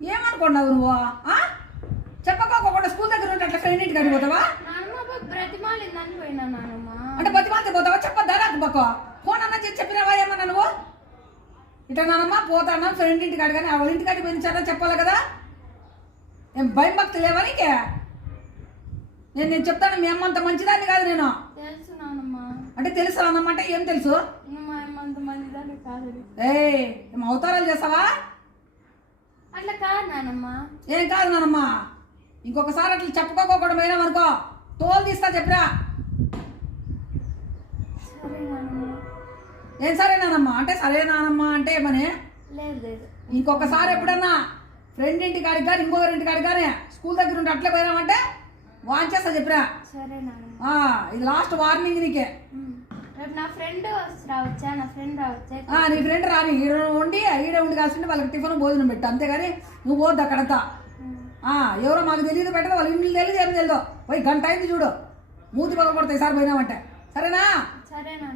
ఏమనుకున్నావు నువ్వు? చెప్పకోకుండా స్కూల్ దగ్గర ఉంటే అట్లా ఫ్రెండ్ ఇంటికి అడిగిపోతావా? అంటే బతిమాలితే పోతావా? చెప్పద్దా నాకు బొక్క ఫోన్ అన్న చేసి చెప్పినావా ఏమన్నా నువ్వు? ఇట్లా నానమ్మా పోతానా ఫ్రెండ్ ఇంటికి అడిగాని వాళ్ళ ఇంటికి అడిగి పెంచారా చెప్పాలి కదా. ఏం భయం భక్తి లేవా నీకే? నేను చెప్తాను మీ అమ్మ అంత మంచిదాన్ని కాదు. నేను అంటే తెలుసు నాన్నమ్మ అంటే ఏం తెలుసు? ఏం అవతారాలు చేస్తావా? అట్లా కాదు నానమ్మ. ఏం కాదు నానమ్మ. ఇంకొకసారి అట్లా చెప్పుకోకుండా పోయినాం అనుకో తోలు తీస్తా చెప్పిరా. ఏం సరేనానమ్మా అంటే సరేనానమ్మా అంటే ఏమని? ఇంకొకసారి ఎప్పుడన్నా ఫ్రెండ్ ఇంటి కాడికి కానీ ఇంకొకరింటి కాడికి కానీ స్కూల్ దగ్గర ఉంటే అట్లే పోయినామంటే వాంచేస్తా చెప్పిరా. ఇది లాస్ట్ వార్నింగ్ నీకే. నా ఫ్రెండ్ రావచ్చా? నీ ఫ్రెండ్ రాని ఈడ ఉండి కాల్సింటే వాళ్ళకి టిఫిన్ భోజనం పెట్టు అంతేగాని నువ్వు పోద్దు అక్కడంతా. ఎవరో మాకు తెలియదు పెట్టదు, వాళ్ళ ఇంట్లో తెలియదు ఏమి తెలియదు. పోయి గంట అయింది చూడు, మూతి పగ కొడతాయి సార్ పోయినామంటే. సరేనా? సరేనా.